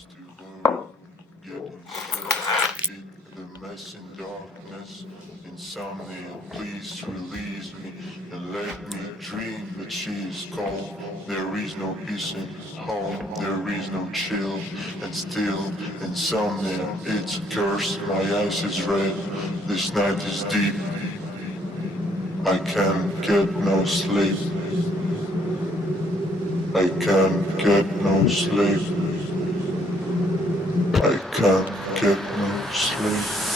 used to worry, getting stressed, eat the mess in darkness. Insomnia, please release me and let me dream that she is cold. There is no peace in home, there is no chill, and still insomnia, it's a curse. My eyes is red, this night is deep. I can't get no sleep. I can't get no sleep. I can't get no sleep.